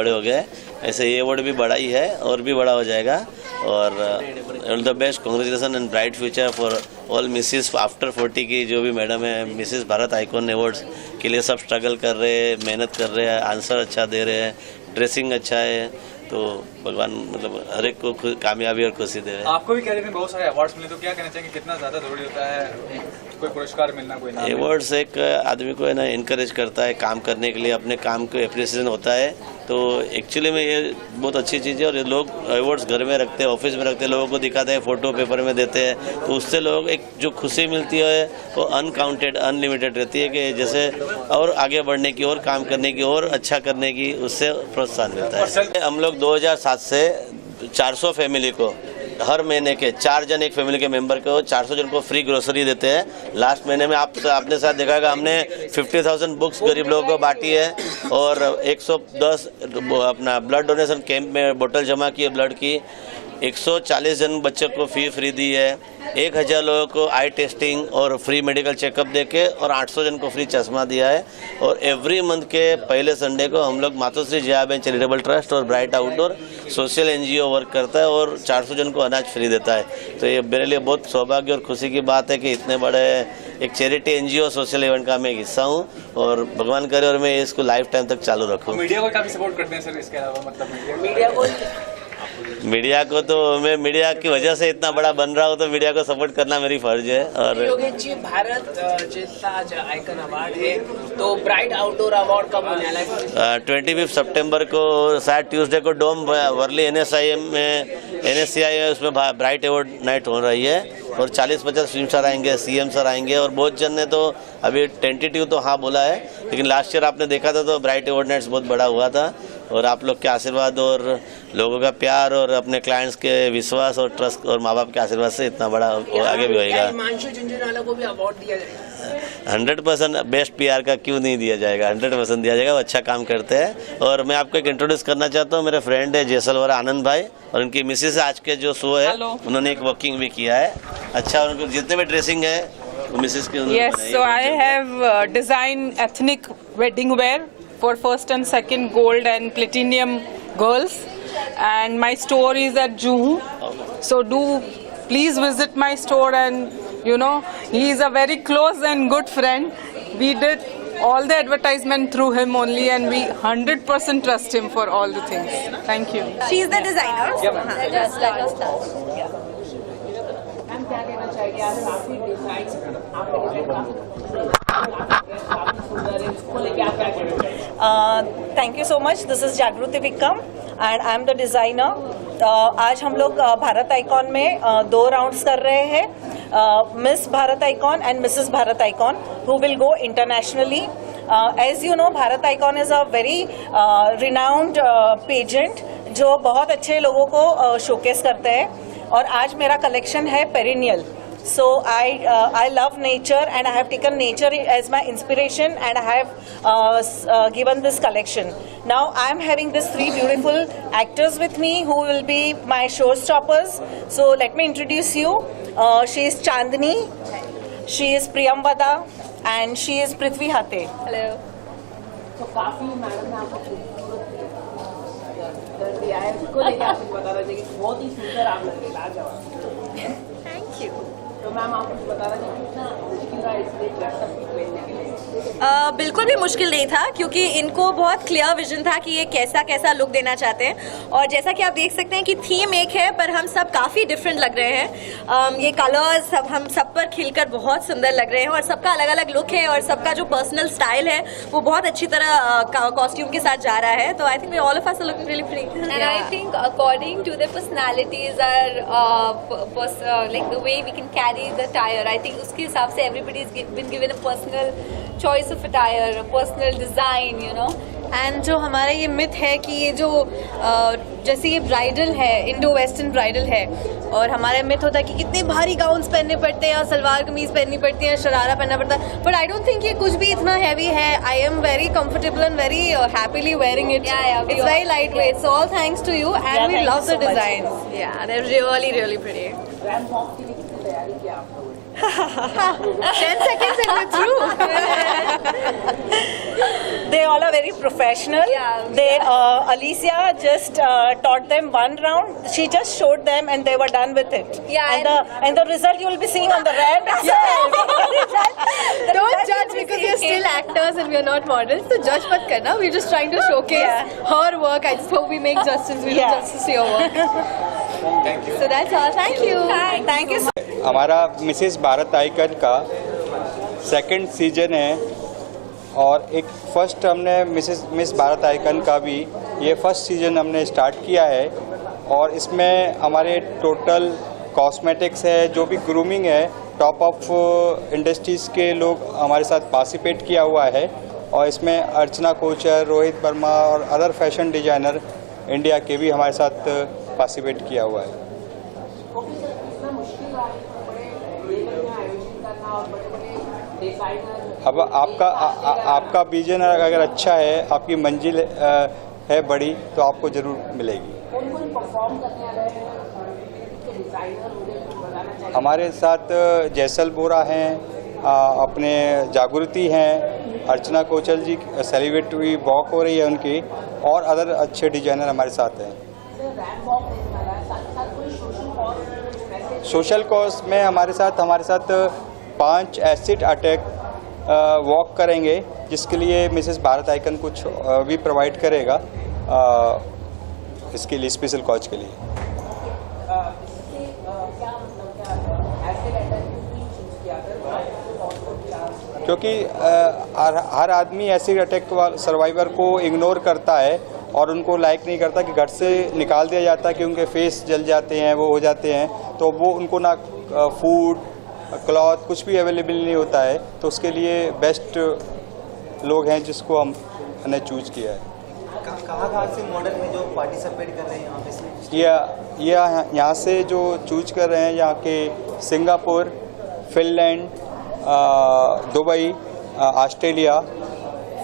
बड़े हो गए, ऐसे ये अवार्ड भी बड़ा ही है और भी बड़ा हो जाएगा। और all the best, congratulation and bright future for all Mrs after 40 की जो भी मैडम है। मिसेस भारत आइकॉन अवार्ड्स के लिए सब स्ट्रगल कर रहे हैं, मेहनत कर रहे हैं, आंसर अच्छा दे रहे हैं, ड्रेसिंग अच्छा है, तो भगवान मतलब हर एक को कामयाबी और खुशी दे रहे हैं। आपको भी कह रहे थे बहुत सारे अवार्ड्स मिले, तो क्या कहना चाहेंगे, कितना ज़्यादा जरूरी होता है कोई पुरस्कार मिलना, कोई नाम? अवार्ड्स एक आदमी को है ना इनकरेज करता है काम करने के लिए, अपने काम को एप्रिसिएशन होता है, तो एक्चुअली में ये बहुत अच्छी चीज़ है। और ये लोग अवार्ड्स घर में रखते हैं, ऑफिस में रखते हैं, लोगों को दिखाते हैं, फोटो पेपर में देते हैं, तो उससे लोग एक जो खुशी मिलती है वो अनकाउंटेड अनलिमिटेड रहती है कि जैसे और आगे बढ़ने की और काम करने की और अच्छा करने की उससे प्रोत्साहन मिलता है। हम लोग 2007 से 400 फैमिली को हर महीने के 4 जन एक फैमिली के मेंबर को 400 जन को फ्री ग्रोसरी देते हैं। लास्ट महीने में आपने साथ देखा होगा, हमने 50,000 बुक्स गरीब लोगों को बांटी है और 110 अपना ब्लड डोनेशन कैंप में बोतल जमा की है ब्लड की। 140 जन बच्चों को फी फ्री दी है, 1000 लोगों को आई टेस्टिंग और फ्री मेडिकल चेकअप देके और 800 जन को फ्री चश्मा दिया है। और एवरी मंथ के पहले संडे को हम लोग मातोश्री जयाबेन चैरिटेबल ट्रस्ट और bright outdoor social NGO work करता है और 400 जन को अनाज फ्री देता है। तो ये मेरे लिए बहुत सौभाग्य और खुशी की बात है कि इतने बड़े एक चैरिटी NGO सोशल इवेंट का मैं हिस्सा हूँ और भगवान करे और मैं इसको लाइफ टाइम तक चालू रखूँ। मीडिया को काफी सपोर्ट करते हैं सर, इसके अलावा मतलब मीडिया को तो मैं मीडिया की वजह से इतना बड़ा बन रहा हूँ, तो मीडिया को सपोर्ट करना मेरी फर्ज है। और योगेश जी, भारत जैसा जो आइकन अवार्ड है, तो ब्राइट आउटडोर अवार्ड कब होने वाला है? 25 सितंबर को शायद ट्यूसडे को डोम वर्ली NSCI में उसमें ब्राइट अवार्ड नाइट हो रही है और 40-50 फिल्म स्टार आएंगे, CM सर आएंगे और बहुत जन ने तो अभी टेंटेटिव तो हाँ बोला है, लेकिन लास्ट ईयर आपने देखा था तो ब्राइट अवार्ड नाइट्स बहुत बड़ा हुआ था। और आप लोग के आशीर्वाद और लोगों का प्यार और अपने क्लाइंट्स के विश्वास और ट्रस्ट और माँ बाप के आशीर्वाद से इतना बड़ा आगे भी होएगा। हिमांशु झुंझुनवाला को भी अवार्ड दिया जाएगा? 100% बेस्ट PR का क्यों नहीं दिया जाएगा, 100% दिया जाएगा, वो अच्छा काम करते हैं। और मैं आपको एक इंट्रोड्यूस करना चाहता हूँ, मेरे फ्रेंड है जैसलवारा आनंद भाई और उनकी मिसेस आज के जो शो है उन्होंने एक वॉकिंग भी किया है। अच्छा, उनको जितने भी ड्रेसिंग है वो मिसेस की। Yes, so I have designed ethnic wedding wear for first and second gold and platinum girls, and my store is at Juhu. So do please visit my store, and you know he is a very close and good friend. We did all the advertisement through him only, and we 100% trust him for all the things. Thank you. She is the designer. Just like a star. क्या कहना चाहिए? आज काफी design आपके design काफी सुंदर है, इसको लेके आप क्या कहना चाहिए? Thank you so much. This is Jagruti Vikram and I am the designer. आज हम लोग भारत आइकॉन में 2 राउंड्स कर रहे हैं, miss Bharat icon and Mrs Bharat icon, who will go internationally. As you know, Bharat icon is a very renowned pageant जो बहुत अच्छे लोगों को शोकेस करते हैं। और आज मेरा कलेक्शन है perennial. So I love nature and I have taken nature as my inspiration and I have given this collection. Now I am having these 3 beautiful actors with me who will be my showstoppers. So let me introduce you. She is Chandni, she is Priyamvada and she is Prithvi Hate. Hello. तो काफी madam ने आपको दर्द दिया है, उसको लेके आपको बता रहे थे कि बहुत ही सुंदर आप लग रहे, लाजवाब। Thank you. तो मैम आप कुछ बता रहे थे कितना मुश्किल था इसलिए ड्रेसअप पहनने के लिए? बिल्कुल भी मुश्किल नहीं था, क्योंकि इनको बहुत क्लियर विजन था कि ये कैसा कैसा लुक देना चाहते हैं। और जैसा कि आप देख सकते हैं कि थीम एक है पर हम सब काफ़ी डिफरेंट लग रहे हैं। ये कलर्स सब हम सब पर खिलकर बहुत सुंदर लग रहे हैं और सबका अलग अलग लुक है और सबका जो पर्सनल स्टाइल है वो बहुत अच्छी तरह कॉस्ट्यूम के साथ जा रहा है। तो I think all of us are looking really pretty. And I think according to their personalities are like the way we can carry the attire, I think उसके हिसाब से everybody is been given a personal choice of attire, a personal design, you know. And जो हमारा ये myth है कि ये जो जैसे ये ब्राइडल है, इंडो वेस्टर्न ब्राइडल है, और हमारा मिथ होता है कि कितने भारी गाउन्स पहनने पड़ते हैं, सलवार कमीज पहननी पड़ती है, शरारा पहनना पड़ता है, बट आई डोंट थिंक ये कुछ भी इतना हैवी है। I am very comfortable and very happily wearing it. It's very light weight, so all thanks to you and we love the design. Yeah they are really really pretty. 10 seconds and we're through. They all are very professional. Yeah. They Alicia just taught them one round. She just showed them, and they were done with it. Yeah, And the result you will be seeing on the ramp. Don't judge because we are still actors and we are not models. So judge mat karna. We're just trying to showcase her work. I just hope we make justice. We do justice to your work. Thank you. So that's all. Thank you. Thank you. हमारा Mrs Bharat icon का second season है और एक first हमने miss Bharat icon का भी ये first season हमने स्टार्ट किया है और इसमें हमारे टोटल कॉस्मेटिक्स है, जो भी ग्रूमिंग है, टॉप ऑफ इंडस्ट्रीज़ के लोग हमारे साथ पार्टिसिपेट किया हुआ है और इसमें अर्चना कोचर, रोहित वर्मा और अदर फैशन डिज़ाइनर इंडिया के भी हमारे साथ पार्टिसिपेट किया हुआ है। अब आपका विजन अगर अच्छा है, आपकी मंजिल है बड़ी, तो आपको ज़रूर मिलेगी। हमारे साथ जैसल बोरा हैं, अपने जागृति हैं, अर्चना कोचल जी सेलिब्रिटी वॉक हो रही है उनकी, और अदर अच्छे डिजाइनर हमारे साथ हैं। सोशल कॉज में हमारे साथ 5 एसिड अटैक वॉक करेंगे, जिसके लिए मिसेस भारत आइकन कुछ भी प्रोवाइड करेगा इसके लिए, स्पेशल कॉज के लिए। क्योंकि हर आदमी एसिड अटैक सर्वाइवर को इग्नोर करता है और उनको लाइक नहीं करता कि घर से निकाल दिया जाता है कि उनके फेस जल जाते हैं, वो हो जाते हैं, तो वो उनको ना फूड, क्लॉथ कुछ भी अवेलेबल नहीं होता है, तो उसके लिए बेस्ट लोग हैं जिसको हमने चूज किया है। कहाँ से मॉडल में जो पार्टिसिपेट कर रहे हैं यहाँ पे? यहाँ से जो चूज कर रहे हैं, यहाँ के Singapore, Finland, Dubai, Australia,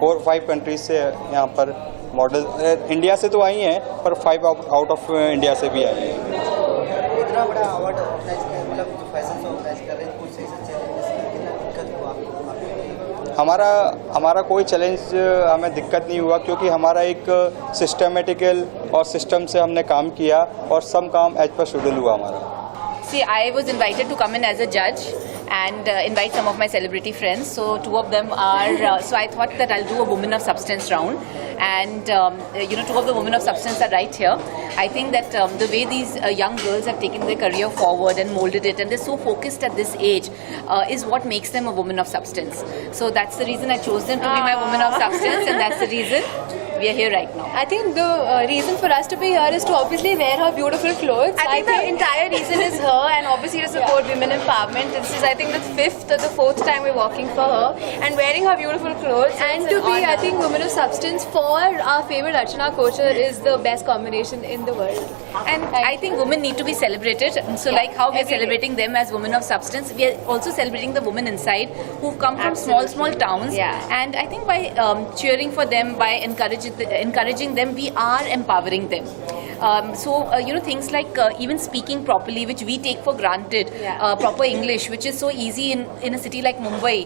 4-5 countries से यहाँ पर मॉडल, इंडिया से तो आई हैं पर 5 आउट ऑफ इंडिया से भी आई हैं। इतना बड़ा अवार्ड ऑर्गेनाइज कर, मतलब जो फैशन शो ऑर्गेनाइज कर रहे हैं, कुछ ऐसे चैलेंजेस कितना दिक्कत हुआ आपको? हमारा कोई चैलेंज हमें दिक्कत नहीं हुआ, क्योंकि हमारा एक सिस्टमेटिकल और सिस्टम से हमने काम किया और सब काम एज पर शेड्यूल हुआ हमारा। See, I was invited to come in as a judge and invite some of my celebrity friends. So 2 of them are, so I thought that I'll do a Women of Substance round. And, 2 of the Women of Substance are right here. I think that the way these young girls have taken their career forward and molded it, and they're so focused at this age, is what makes them a Woman of Substance. So that's the reason I chose them to be my Woman of Substance, and that's the reason we are here right now. I think the reason for us to be here is to obviously wear her beautiful clothes. I think the entire reason is her, and obviously to support women empowerment. This is, I think, the 5th or the 4th time we're working for her and wearing her beautiful clothes. And to be, honor. I think, Women of Substance for our favorite Archana Kochar is the best combination in the world. And I think women need to be celebrated. So like how we're celebrating them as Women of Substance, we are also celebrating the women inside who've come from small towns. And I think by cheering for them, by encouraging them, we are empowering them. Things like even speaking properly, which we take for granted, proper English, which is so easy in a city like Mumbai.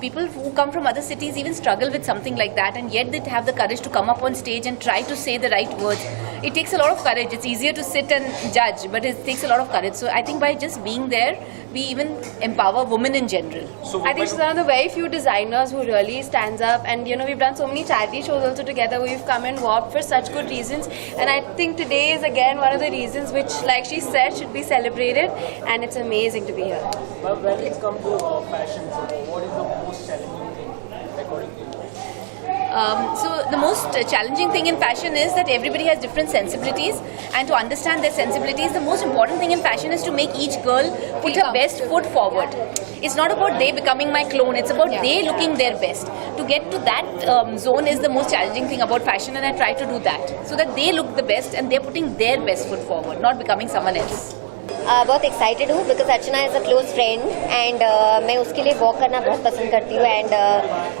People who come from other cities even struggle with something like that, and yet they have the courage to come up on stage and try to say the right words. It takes a lot of courage. It's easier to sit and judge, but it takes a lot of courage. So I think by just being there, we even empower women in general. So I think she's one of the very few designers who really stands up, and we've done so many charity shows also together. We've come and walked for such good reasons, and I think today is again one of the reasons which, like she said, should be celebrated, and it's amazing to be here. But when it comes to fashion, what is the most challenging thing according to you? So the most challenging thing in fashion is that everybody has different sensibilities, and to understand their sensibilities, the most important thing in fashion is to make each girl put her best foot forward. It's not about they becoming my clone, it's about they looking their best. To get to that zone is the most challenging thing about fashion, and I try to do that so that they look the best and they're putting their best foot forward, not becoming someone else. बहुत excited हूँ because Archana is a close friend and मैं उसके लिए walk करना बहुत पसंद करती हूँ and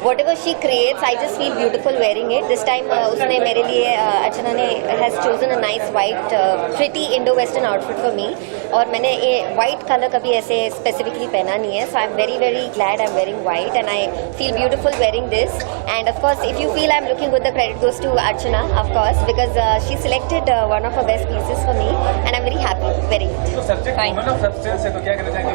what ever she creates I just feel beautiful wearing it. This time उसने मेरे लिए अर्चना ने has chosen a nice white pretty Indo western outfit for me और मैंने ये वाइट कलर कभी ऐसे स्पेसिफिकली पहना नहीं है. So I am very very glad I am wearing white and I feel beautiful wearing this and of course if you feel I am looking good the credit goes to Archana of course because she selected one of her best pieces for me and I'm very happy wearing it. तो subject women of substance है तो क्या कहना चाहेंगे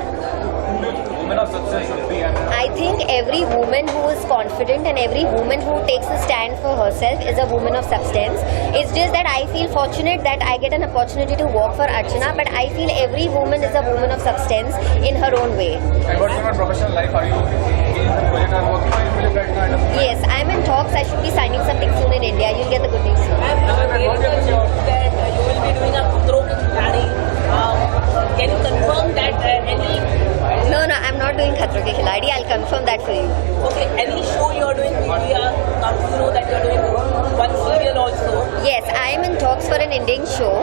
women of substance should be? I think every woman who is confident and every woman who takes a stand for herself is a woman of substance. It's just that I feel fortunate that I get an opportunity to work for Archana, but I feel every woman is a woman of substance in her own way. And what's your professional life? Are you in the project or working on it right now? Yes, I'm in talks. I should be signing something soon in India. You'll get the good news soon. that you will be doing a throw Khiladi. Can you confirm that any? No, I'm not doing Khatra Ke Khiladi. I'll confirm that for you. Okay, any show you're doing, we are come to know that you're doing one serial also. Yes, I am in talks for an Indian show.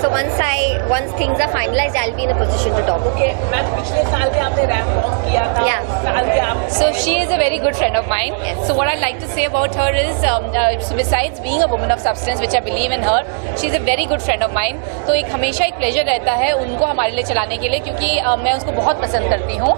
So once things are finalized, I'll be in a position to talk. Okay, ma'am पिछले साल भी आपने ramp walk किया था. Yeah. साल भी आप. So she is a very good friend of mine. Yes. So what I'd like to say about her is, so besides being a woman of substance, which I believe in her, she's a very good friend of mine. तो एक हमेशा एक pleasure रहता है उनको हमारे लिए चलाने के लिए क्योंकि मैं उसको बहुत पसंद करती हूँ.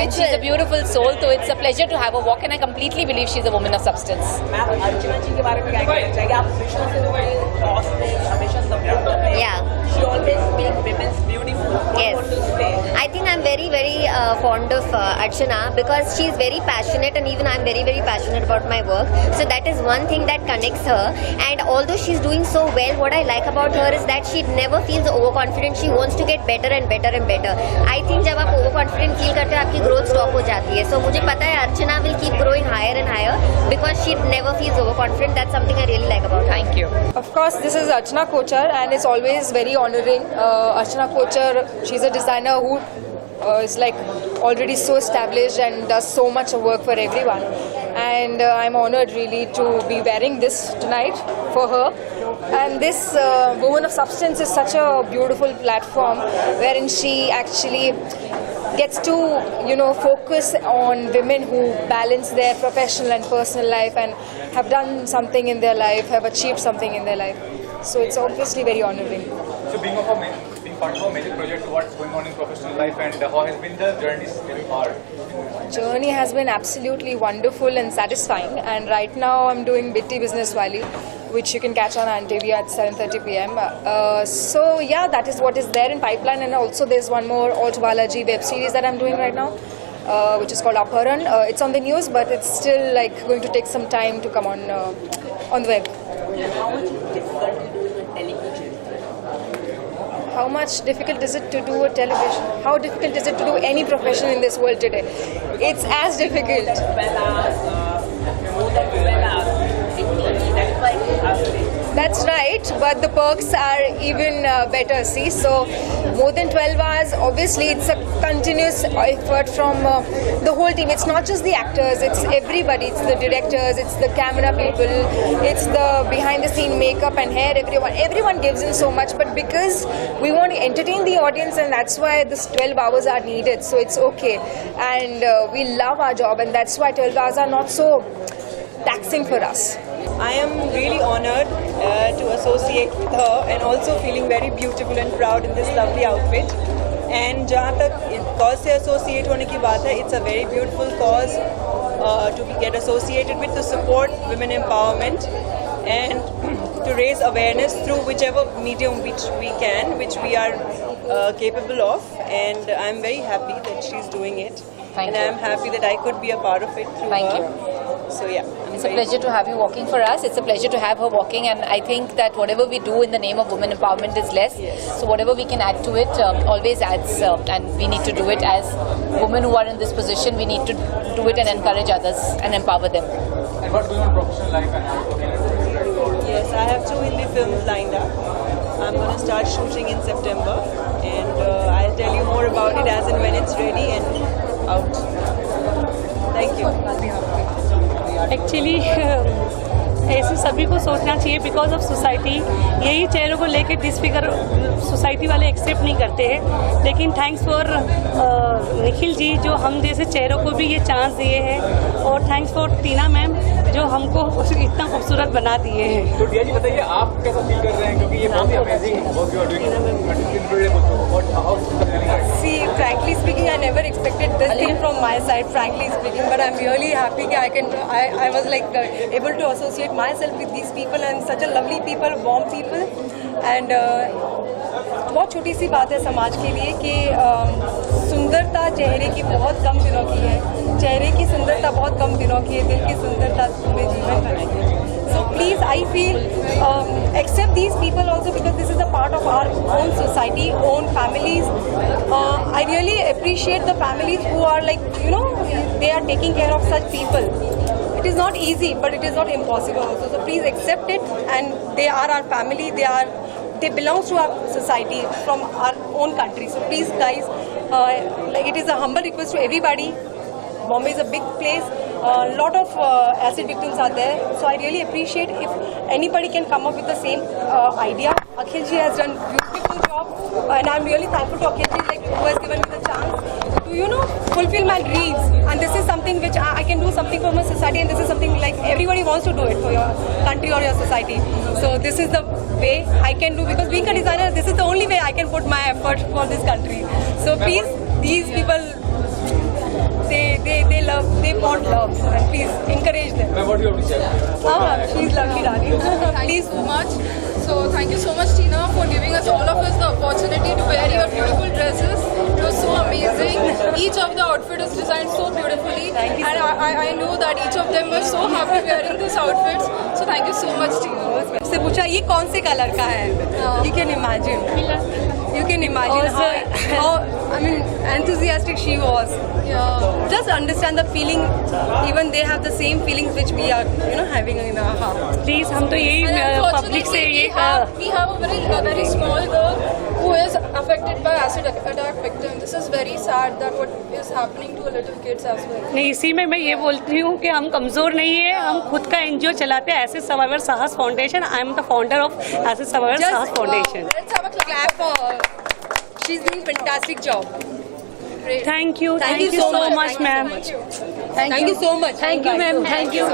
And she's a beautiful soul. So it's a pleasure to have her walk, and I completely believe she's a woman of substance. Ma'am Archana ji के बारे में क्या कहना चाहिए? आप हमेशा से उनके कॉज में हमेशा सपोर्ट कर रहे हैं. Yeah. She always make women's beautiful. Yes. What to say? I think I'm very, very fond of Archana because she's very passionate and even I'm very, very passionate about my work. So that is one thing that connects her. And although she's doing so well, what I like about her is that she never feels overconfident. She wants to get better and better and better. I think जब आप overconfident feel करते हो आपकी growth stop हो जाती है. So मुझे पता है Archana will keep growing higher and higher because she never feels overconfident. That's something I really like about her. Thank you. Of course, this is Archana Kochar, and it's always very honoring. Archana Kochar, she's a designer who is like already so established and does so much work for everyone. And I'm honored really to be wearing this tonight for her. And this Woman of Substance is such a beautiful platform wherein she actually gets to, focus on women who balance their professional and personal life and have done something in their life, have achieved something in their life. So it's obviously very honoring. So being part of a major project, what's going on in professional life and how has been the journey very hard? Journey has been absolutely wonderful and satisfying, and right now I'm doing Bitti Business Wali, which you can catch on NTV at 7:30 p.m. So yeah, that is what is there in pipeline, and also there's one more Alt Balaji web series that I'm doing right now, which is called Aparan. It's on the news, but it's still like going to take some time to come on the web. How much difficult is it to do a television? How difficult is it to do any profession in this world today? It's as difficult. That's right, but the perks are even better. See, so more than 12 hours. Obviously, it's a continuous effort from the whole team. It's not just the actors; it's everybody. It's the directors, it's the camera people, it's the behind-the-scene makeup and hair. Everyone gives in so much, but because we want to entertain the audience, and that's why this 12 hours are needed. So it's okay, and we love our job, and that's why 12 hours are not so taxing for us. I am really honored to associate with her and also feeling very beautiful and proud in this lovely outfit. And जहाँ तक cause से associate होने की बात है, it's a very beautiful cause to get associated with, to support women empowerment and to raise awareness through whichever medium which we can, which we are capable of. And I'm very happy that she's doing it. Thank and you. I'm happy that I could be a part of it through Thank her. you. So yeah, It's a pleasure to have you walking for us. It's a pleasure to have her walking, and I think that whatever we do in the name of women empowerment is less. So whatever we can add to it always adds, and we need to do it as women who are in this position. We need to do it and encourage others and empower them. And what's going on in professional life and how you looking at Yes, I have 2 Hindi films lined up. I'm going to start shooting in September, and I'll tell you more about it as and when it's ready and out. Thank you. Actually, ऐसे सभी को सोचना चाहिए because of society. यही चेहरों को लेके disfigure society वाले एक्सेप्ट नहीं करते हैं, लेकिन थैंक्स फॉर निखिल जी जो हम जैसे चेहरों को भी ये चांस दिए हैं, और थैंक्स फॉर टीना मैम जो हमको इतना खूबसूरत बना दिए हैं। तो टिया जी बताइए आप कैसा फील कर रहे हैं, क्योंकि ये बहुत ही amazing work you are doing. See, frankly speaking, I never expected this thing from my side, frankly speaking, but I'm really happy that I was like able to associate myself with these people and such a lovely people, warm people, and बहुत छोटी सी बात है समाज के लिए कि सुंदरता चेहरे की बहुत कम दिनों की है, चेहरे की सुंदरता बहुत कम दिनों की है, दिल की सुंदरता पूरे जीवन भर की है। So please, I feel accept these people also because this is a part of our own society, own families. I really appreciate the families who are like, you know, they are taking care of such people. It is not easy, but it is not impossible also. So please accept it, and they are our family. They belong to our society from our own country. So please, guys, like it is a humble request to everybody. Bombay is a big place. Lot of acid victims are there. So I really appreciate if anybody can come up with the same idea. Akhil ji has done beautiful job, and I'm really thankful to Akhil ji, like who has given me the chance to, you know, fulfill my dreams. And this is something which I can do something for my society, and this is something like everybody wants to do it for your country or your society. So this is the way I can do, because being a designer, this is the only way I can put my effort for this country. So please, these people, they love, they want love, and please encourage them. What do you have to say? She's lovely, darling. Thank you so much. So thank you so much, Tina, for giving us all of us the opportunity to wear your beautiful dresses. It was so amazing. Each of the outfit is designed so beautifully, and I know that each of them were so happy wearing these outfits. So thank you so much, Tina. से पूछा ये कौन से colour का है? You can imagine how I mean enthusiastic she was. Yeah. Just understand the feeling. Even they have the same feelings which we are, you know, having in our heart. Please हम तो यही public से ये We have a very small girl who is affected by acid attack victim. This is very sad that what is happening to little kids as well. नहीं, इसी में मैं ये बोलती हूँ कि हम कमज़ोर नहीं है, हम खुद का एनजीओ चलाते हैं, एसिड सर्वाइवर साहस foundation. I am the founder of acid survivor साहस foundation. Let's have a clap for her. She's doing fantastic job. Thank you so much, ma'am. Thank you so much. Thank you, ma'am. Thank you.